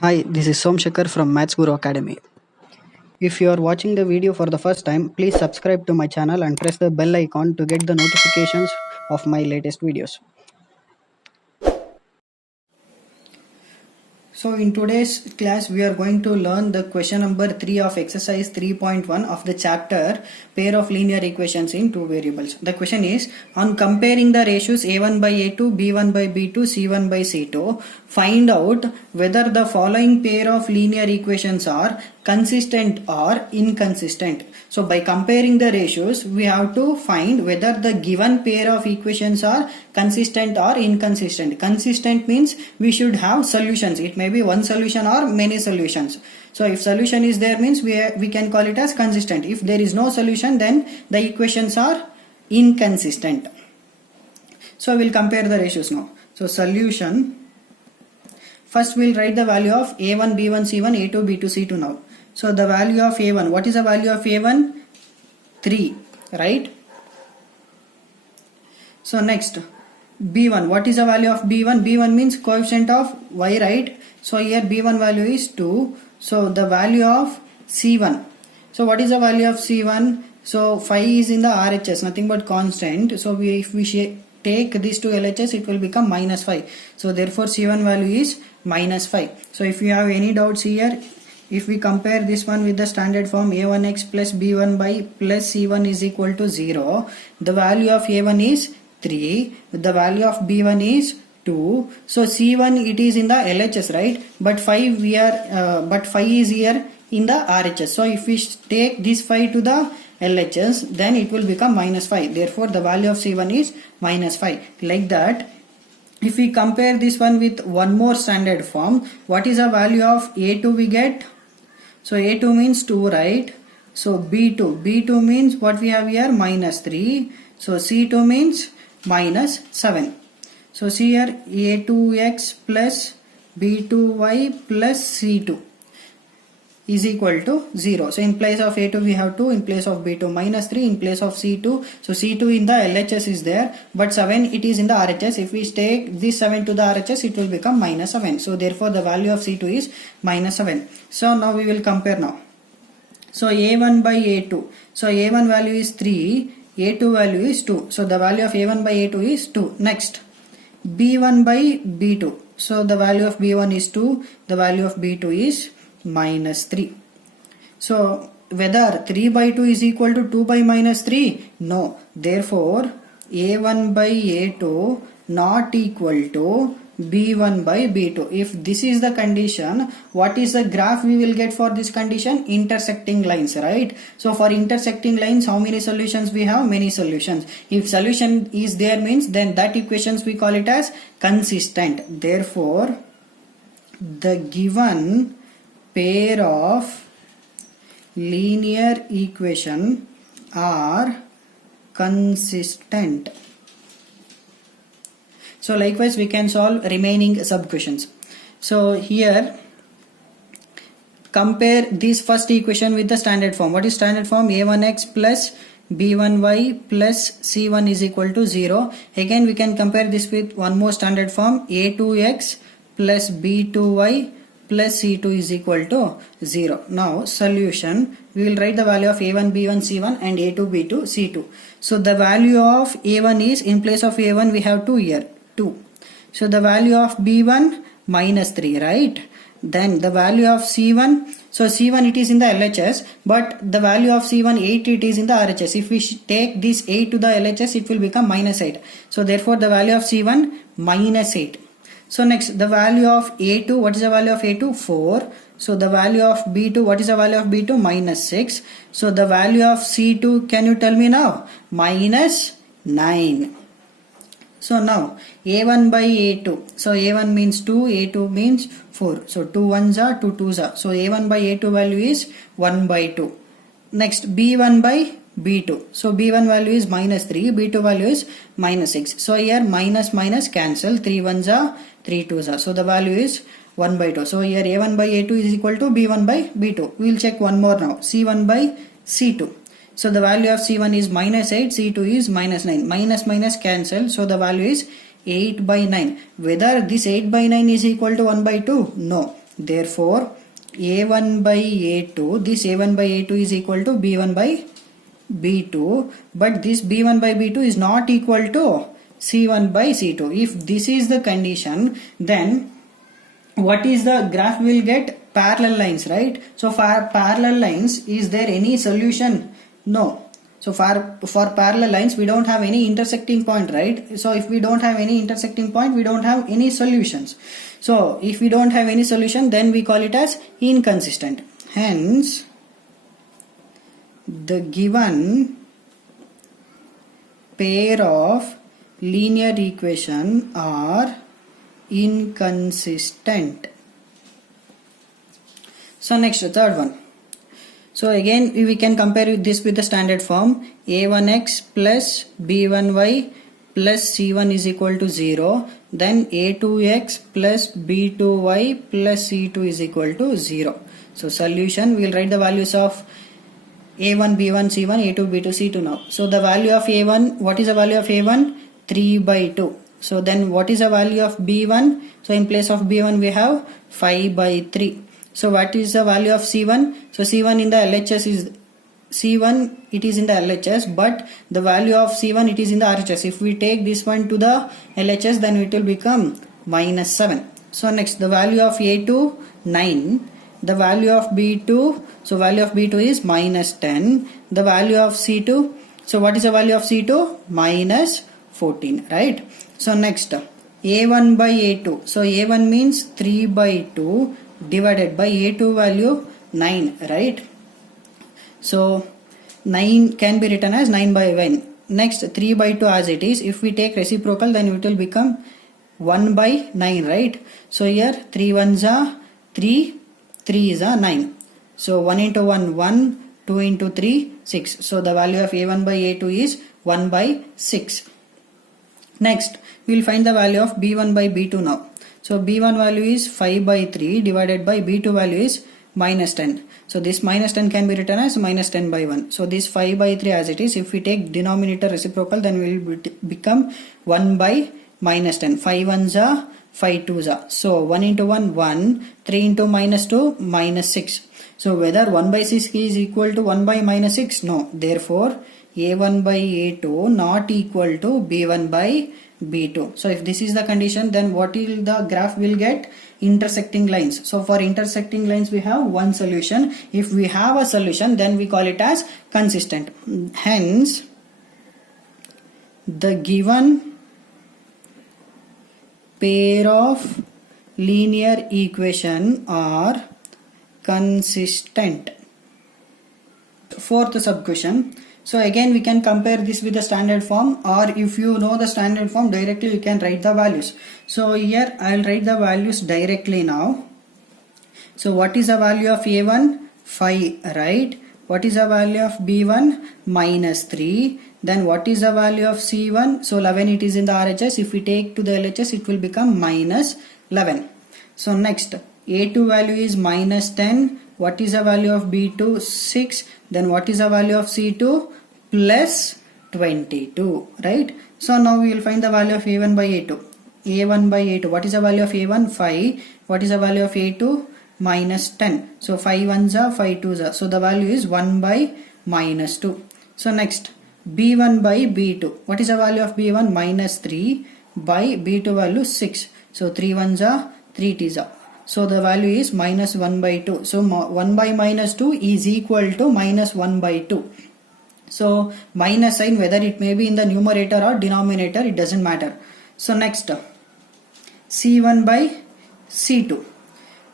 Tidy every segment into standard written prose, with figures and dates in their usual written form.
Hi, this is Somshakar from Maths Guru Academy. If you are watching the video for the first time, please subscribe to my channel and press the bell icon to get the notifications of my latest videos. So in today's class we are going to learn the question number 3 of exercise 3.1 of the chapter pair of linear equations in two variables. The question is, on comparing the ratios a1 by a2, b1 by b2, c1 by c2, find out whether the following pair of linear equations are consistent or inconsistent. So by comparing the ratios, we have to find whether the given pair of equations are consistent or inconsistent. Consistent means we should have solutions. It may be one solution or many solutions. So if solution is there means we can call it as consistent. If there is no solution, then the equations are inconsistent. So we'll compare the ratios now. So solution. First we'll write the value of a1, b1, c1, a2, b2, c2 now. So the value of a1, what is the value of a1? 3, right? So next, b1, what is the value of b1? b1 means coefficient of y, right? So here b1 value is 2. So the value of c1. So what is the value of c1? So 5 is in the RHS, nothing but constant. So if we take this to LHS, it will become minus 5. So therefore c1 value is minus 5. So if you have any doubts here, if we compare this one with the standard form a1x plus b1 by plus c1 is equal to 0, the value of a1 is 3, the value of b1 is 2. So c1 it is in the LHS, right? But 5 is here in the RHS. So if we take this 5 to the LHS, then it will become minus 5. Therefore the value of c1 is minus 5. Like that, if we compare this one with one more standard form, what is the value of a2 we get? So a2 means 2, right? So b2 means what we have here? Minus 3. So c2 means minus 7. So see here, a2x plus b2y plus c2 is equal to 0. So in place of a2 we have 2, in place of b2 minus 3, in place of c2. So c2 in the LHS is there, but 7 it is in the RHS. If we take this 7 to the RHS, it will become minus 7. So therefore the value of c2 is minus 7. So now we will compare now. So a1 by a2. So a1 value is 3, a2 value is 2. So the value of a1 by a2 is 2. Next, b1 by b2. So the value of b1 is 2, the value of b2 is minus 3. So whether 3 by 2 is equal to 2 by minus 3? No. Therefore a1 by a2 not equal to b1 by b2. If this is the condition, what is the graph we will get for this condition? Intersecting lines, right? So for intersecting lines, how many solutions we have? Many solutions. If solution is there means then that equations we call it as consistent. Therefore the given pair of linear equation are consistent. So likewise we can solve remaining sub questions. So here compare this first equation with the standard form. What is standard form? a1x plus b1y plus c1 is equal to 0. Again we can compare this with one more standard form, a2x plus b2y plus c2 is equal to 0. Now solution, we will write the value of a1 b1 c1 and a2 b2 c2. So the value of a1 is, in place of a1 we have 2 here, 2. So the value of b1 minus 3, right? Then the value of c1, so c1 it is in the LHS, but the value of c1 8 it is in the RHS. If we take this 8 to the LHS, it will become minus 8. So therefore the value of c1 minus 8. So next, the value of a2, what is the value of a2? 4. So the value of b2, what is the value of b2? Minus 6. So the value of c2, can you tell me now? Minus 9. So now a1 by a2. So a1 means 2, a2 means 4. So 2 1s are 2 2s are. So a1 by a2 value is 1 by 2. Next, b1 by b2. So b1 value is minus 3, b2 value is minus 6. So here minus minus cancel, 3 1s are 3 2s are. So the value is 1 by 2. So here a1 by a2 is equal to b1 by b2. We will check one more now, c1 by c2. So the value of c1 is minus 8, c2 is minus 9. Minus minus cancel, so the value is 8 by 9. Whether this 8 by 9 is equal to 1 by 2? No. Therefore, A1 by A2, this A1 by A2 is equal to B1 by B2, but this B1 by B2 is not equal to C1 by C2. If this is the condition, then what is the graph will get? Parallel lines, right? So for parallel lines, is there any solution? No. So for parallel lines, we don't have any intersecting point, right? So if we don't have any intersecting point, we don't have any solutions. So if we don't have any solution, then we call it as inconsistent. Hence, the given pair of linear equation are inconsistent. So next, third one. So again we can compare this with the standard form. A1x plus B1y plus C1 is equal to 0. Then A2x plus B2y plus C2 is equal to 0. So solution, we will write the values of A1, B1, C1, A2, B2, C2 now. So the value of A1, what is the value of A1? 3 by 2. So then what is the value of B1? So in place of B1 we have 5 by 3. So what is the value of C1? So C1 in the LHS is C1, it is in the LHS, but the value of C1 it is in the RHS. If we take this one to the LHS, then it will become minus 7. So next, the value of A2 9, the value of B2, so value of B2 is minus 10, the value of C2, so what is the value of C2? Minus 14, right? So next, A1 by A2, so A1 means 3 by 2 divided by A2 value 9, right? So 9 can be written as 9 by 1. Next, 3 by 2 as it is. If we take reciprocal, then it will become 1 by 9, right? So here 3 ones are 3, 3 is a 9. So 1 into 1, 1, 2 into 3, 6. So the value of A1 by A2 is 1 by 6. Next, we will find the value of B1 by B2 now. So B1 value is 5 by 3 divided by B2 value is minus 10. So this minus 10 can be written as minus 10 by 1. So this 5 by 3 as it is, if we take denominator reciprocal, then we will become 1 by minus 10. 5 ones are 5 twos are. So 1 into 1, 1, 3 into minus 2, minus 6. So whether 1 by 6 is equal to 1 by minus 6? No. Therefore, A1 by A2 not equal to B1 by B2. So if this is the condition, then what will the graph will get? Intersecting lines. So for intersecting lines we have one solution. If we have a solution, then we call it as consistent. Hence, the given pair of linear equation are consistent. Fourth sub question. So again we can compare this with the standard form, or if you know the standard form, directly you can write the values. So here I will write the values directly now. So what is the value of A1? 5, right? What is the value of B1? Minus 3. Then what is the value of C1? So 11 it is in the RHS. If we take to the LHS, it will become minus 11. So next, A2 value is minus 10. What is the value of B2? 6. Then what is the value of C2? Plus 22, right? So now we will find the value of A1 by A2. A1 by A2. What is the value of A1? 5. What is the value of A2? Minus 10. So 5 ones are 5 twos are. So the value is 1 by minus 2. So next, B1 by B2. What is the value of B1? Minus 3 by B2 value 6. So 3 ones are 3 twos are. So the value is minus 1 by 2. So 1 by minus 2 is equal to minus 1 by 2. So minus sign, whether it may be in the numerator or denominator, it doesn't matter. So next, C1 by C2.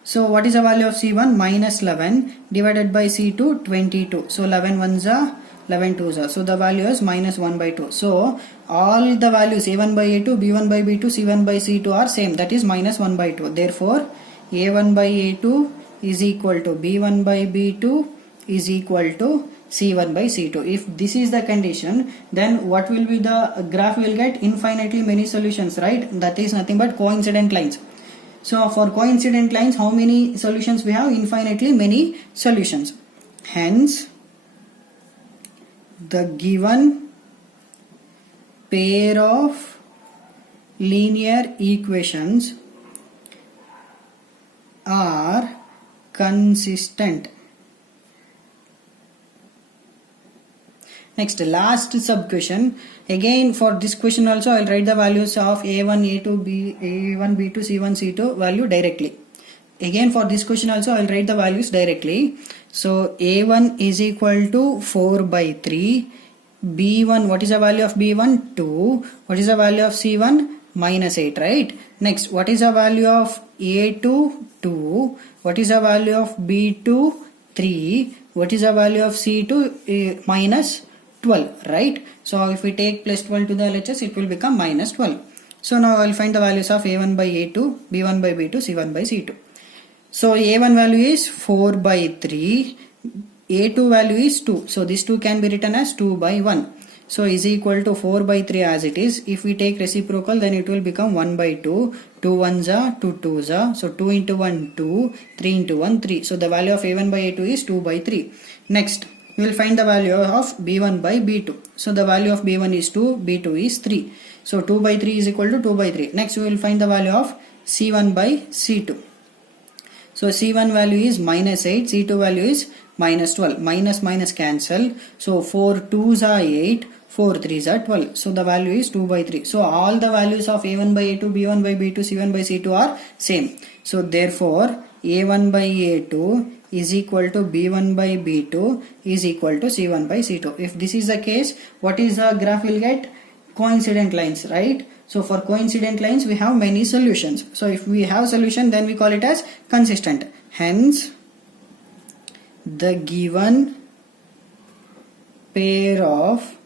So what is the value of C1? Minus 11 divided by C2, 22. So 11 ones are 11 twos are. So the value is minus 1 by 2. So all the values A1 by A2, B1 by B2, C1 by C2 are same. That is minus 1 by 2. Therefore, A1 by A2 is equal to B1 by B2 is equal to C1 by C2. If this is the condition, then what will be the graph will get? Infinitely many solutions, right? That is nothing but coincident lines. So for coincident lines, how many solutions we have? Infinitely many solutions. Hence, the given pair of linear equations are consistent. Next, last sub question. Again, for this question also, I will write the values of A1, A2, A1, B2, C1, C2 value directly. Again, for this question also, I will write the values directly. So, A1 is equal to 4 by 3. B1, what is the value of B1? 2. What is the value of C1? Minus 8, right? Next, what is the value of A2? 2. What is the value of B2? 3. What is the value of C2? Minus 12, right? So if we take plus 12 to the LHS, it will become minus 12. So now I will find the values of A1 by A2, B1 by B2, C1 by C2. So A1 value is 4 by 3, A2 value is 2. So this 2 can be written as 2 by 1. So is equal to 4 by 3 as it is. If we take reciprocal, then it will become 1 by 2. 2 1s are 2 2s are. So 2 into 1 2, 3 into 1 3. So the value of A1 by A2 is 2 by 3. Next, we will find the value of B1 by B2. So the value of B1 is 2, B2 is 3. So 2 by 3 is equal to 2 by 3. Next, we will find the value of C1 by C2. So C1 value is minus 8, C2 value is minus 12. Minus minus cancel. So 4 2s are 8, 4 3s are 12. So the value is 2 by 3. So all the values of A1 by A2, B1 by B2, C1 by C2 are same. So therefore A1 by A2 is equal to B1 by B2 is equal to C1 by C2. If this is the case, what is the graph we'll get? Coincident lines, right? So for coincident lines, we have many solutions. So if we have solution, then we call it as consistent. Hence, the given pair of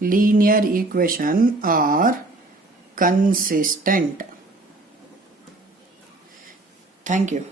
linear equation are consistent. Thank you.